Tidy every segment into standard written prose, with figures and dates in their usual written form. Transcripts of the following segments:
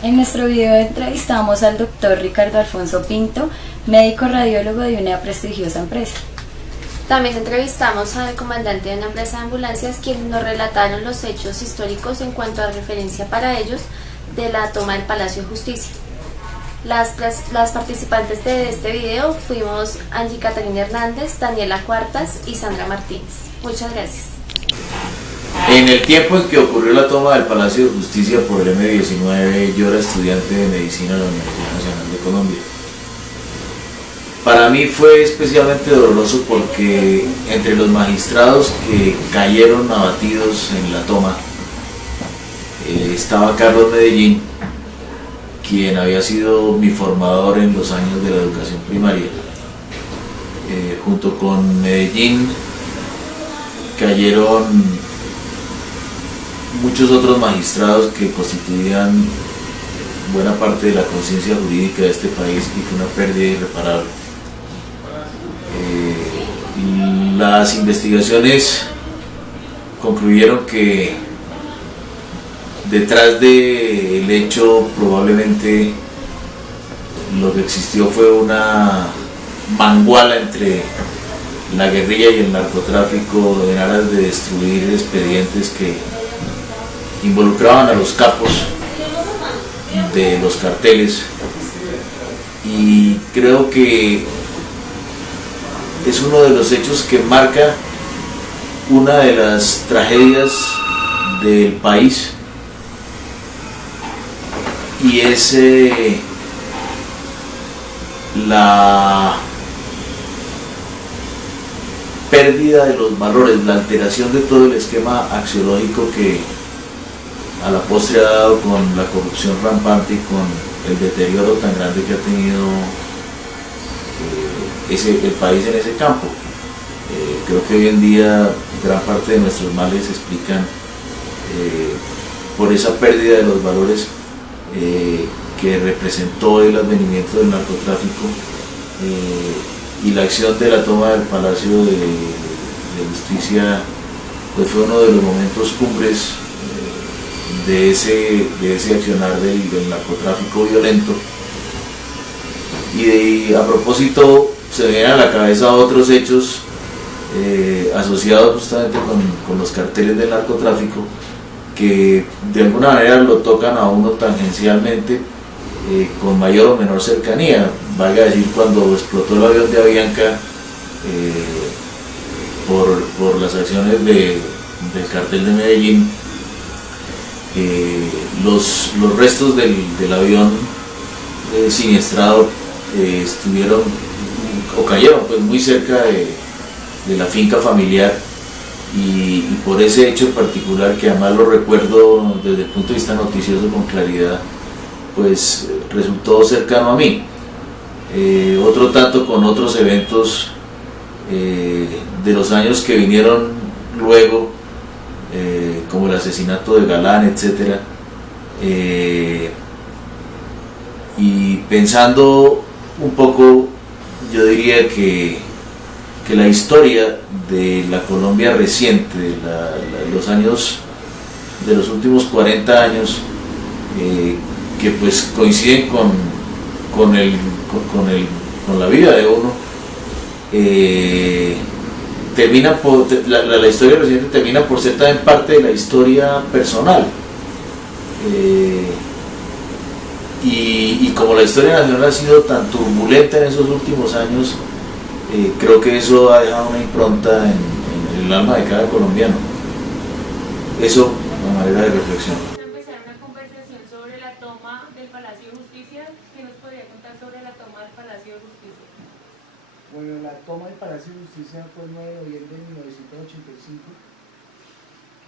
En nuestro video entrevistamos al doctor Ricardo Alfonso Pinto, médico radiólogo de una prestigiosa empresa. También entrevistamos al comandante de una empresa de ambulancias, quienes nos relataron los hechos históricos en cuanto a referencia para ellos de la toma del Palacio de Justicia. Las participantes de este video fuimos Angie Catalina Hernández, Daniela Cuartas y Sandra Martínez. Muchas gracias. En el tiempo en que ocurrió la toma del Palacio de Justicia por el M-19, yo era estudiante de medicina en la Universidad Nacional de Colombia. Para mí fue especialmente doloroso porque entre los magistrados que cayeron abatidos en la toma estaba Carlos Medellín, quien había sido mi formador en los años de la educación primaria. Junto con Medellín cayeron muchos otros magistrados que constituían buena parte de la conciencia jurídica de este país y fue una pérdida irreparable. Las investigaciones concluyeron que detrás del hecho probablemente lo que existió fue una manguala entre la guerrilla y el narcotráfico en aras de destruir expedientes que involucraban a los capos de los carteles, y creo que es uno de los hechos que marca una de las tragedias del país, y es la pérdida de los valores, la alteración de todo el esquema axiológico que a la postre ha dado con la corrupción rampante y con el deterioro tan grande que ha tenido el país en ese campo. Creo que hoy en día gran parte de nuestros males se explican por esa pérdida de los valores que representó el advenimiento del narcotráfico, y la acción de la toma del Palacio de Justicia pues fue uno de los momentos cumbres de ese accionar del narcotráfico violento. Y a propósito se me vienen a la cabeza otros hechos asociados justamente con los carteles del narcotráfico, que de alguna manera lo tocan a uno tangencialmente, con mayor o menor cercanía. Valga decir, cuando explotó el avión de Avianca por las acciones del cartel de Medellín, los restos del avión siniestrado estuvieron o cayeron pues muy cerca de la finca familiar, y por ese hecho en particular, que además lo recuerdo desde el punto de vista noticioso con claridad, pues resultó cercano a mí. Otro tanto con otros eventos de los años que vinieron luego, como el asesinato de Galán, etc. Y pensando un poco, yo diría que la historia de la Colombia reciente, los años de los últimos 40 años, que pues coinciden con la vida de uno, la historia reciente termina por ser también parte de la historia personal, y como la historia nacional ha sido tan turbulenta en esos últimos años, creo que eso ha dejado una impronta en el alma de cada colombiano. Eso a manera de reflexión. Empezar una conversación sobre la toma del Palacio de Justicia. ¿Qué nos podría contar sobre la toma del Palacio de Justicia? Bueno, la toma del Palacio de Justicia fue el 9 de noviembre de 1985,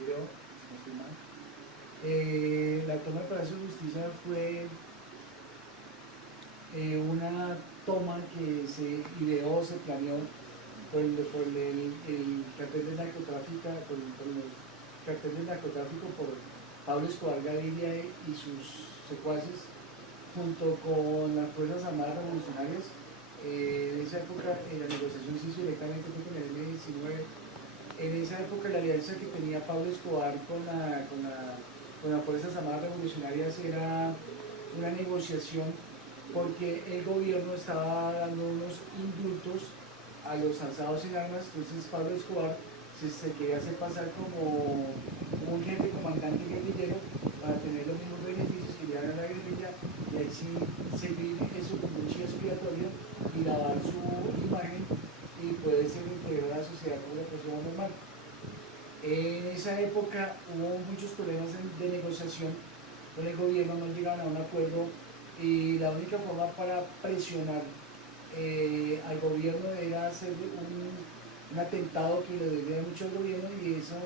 creo, no estoy mal. La toma del Palacio de Justicia fue una toma que se ideó, se planeó por el cartel del narcotráfico, por Pablo Escobar Gaviria y sus secuaces, junto con las Fuerzas Armadas Revolucionarias. En esa época la negociación se hizo directamente con el M-19. En esa época la alianza que tenía Pablo Escobar con las Fuerzas Armadas Revolucionarias era una negociación porque el gobierno estaba dando unos indultos a los alzados en armas. Entonces Pablo Escobar se quería hacer pasar como un jefe comandante guerrillero para tener los mismos beneficios que le dan a la guerrilla, y ahí sí seguir eso como un chivo expiatorio y lavar su imagen y poder ser integrado a la sociedad como una persona normal. En esa época hubo muchos problemas de negociación con el gobierno, no llegaban a un acuerdo, y la única forma para presionar al gobierno era hacer un atentado que le dolía mucho al gobierno, y eso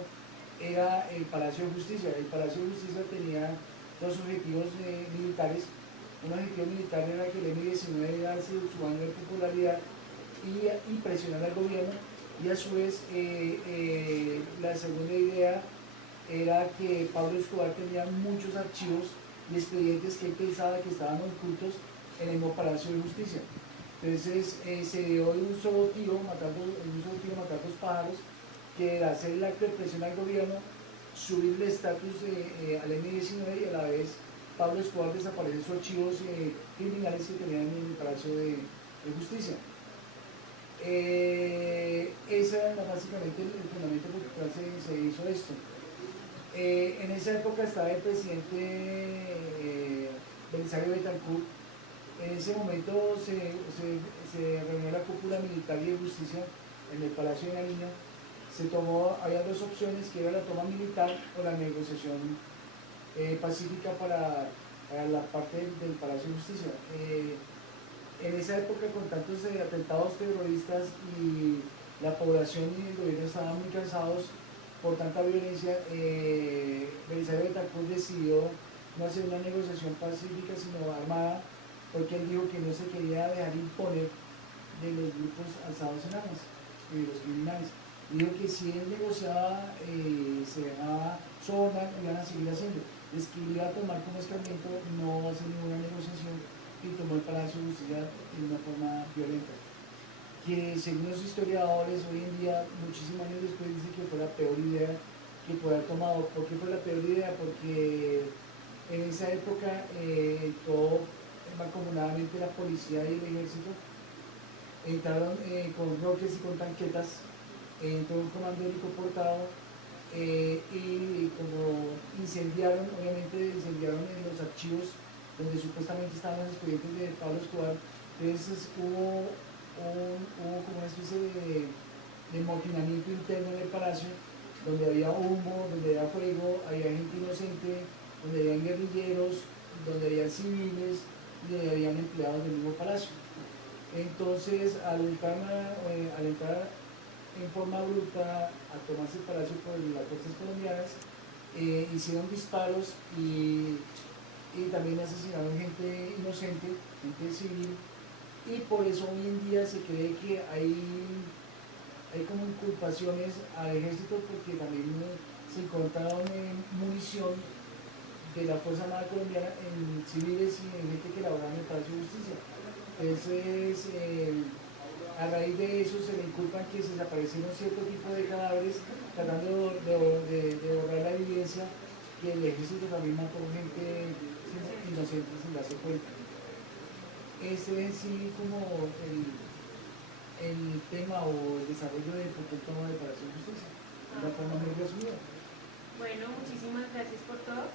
era el Palacio de Justicia. El Palacio de Justicia tenía dos objetivos militares. Un objetivo militar era que el M-19 diera su año de popularidad y presionar al gobierno, y a su vez la segunda idea era que Pablo Escobar tenía muchos archivos y expedientes que él pensaba que estaban ocultos en el mismo Palacio de Justicia. Entonces se dio un solo tiro, matar dos pájaros, que era hacer el acto de presión al gobierno, subir el estatus al M-19, y a la vez Pablo Escobar desaparece sus archivos criminales que tenían en el Palacio de Justicia. Ese era básicamente el fundamento por el cual se hizo esto. En esa época estaba el presidente Belisario Betancourt. En ese momento se reunió la cúpula militar y de justicia en el Palacio de Nariño. Había dos opciones, que era la toma militar o la negociación pacífica para la parte del Palacio de Justicia. En esa época, con tantos atentados terroristas, y la población y el gobierno estaban muy cansados por tanta violencia, Belisario Betancourt decidió no hacer una negociación pacífica sino armada, porque él dijo que no se quería dejar imponer de los grupos alzados en armas y de los criminales. Dijo que si él negociaba, se dejaba sobornar, lo iban a seguir haciendo. Es que iba a tomar como escarmiento no hacer ninguna negociación, y tomó el Palacio de Justicia de una forma violenta, que según los historiadores hoy en día, muchísimos años después, dicen que fue la peor idea que puede haber tomado. ¿Por qué fue la peor idea? Porque en esa época todo mancomunadamente la policía y el ejército entraron con roques y con tanquetas, entró un comando helicoportado, y como incendiaron, obviamente incendiaron en los archivos donde supuestamente estaban los expedientes de Pablo Escobar. Entonces hubo como una especie de motinamiento interno en el palacio, donde había humo, donde había fuego, había gente inocente, donde habían guerrilleros, donde habían civiles y donde habían empleados del mismo palacio. Entonces, al entrar en forma bruta a tomarse el palacio por las fuerzas colombianas, hicieron disparos y también asesinaron gente inocente, gente civil, y por eso hoy en día se cree que hay como inculpaciones al ejército, porque también se encontraron munición de la Fuerza Armada Colombiana en civiles y en gente que laboraba en el Palacio de Justicia. Entonces, a raíz de eso se le inculpan que se desaparecieron cierto tipo de cadáveres, tratando de borrar la evidencia que el ejército también mató gente inocente sin darse cuenta. Ese es sí como el tema o el desarrollo del protocolo de Palacio de Justicia, de una forma muy resumida. Bueno, muchísimas gracias por todo.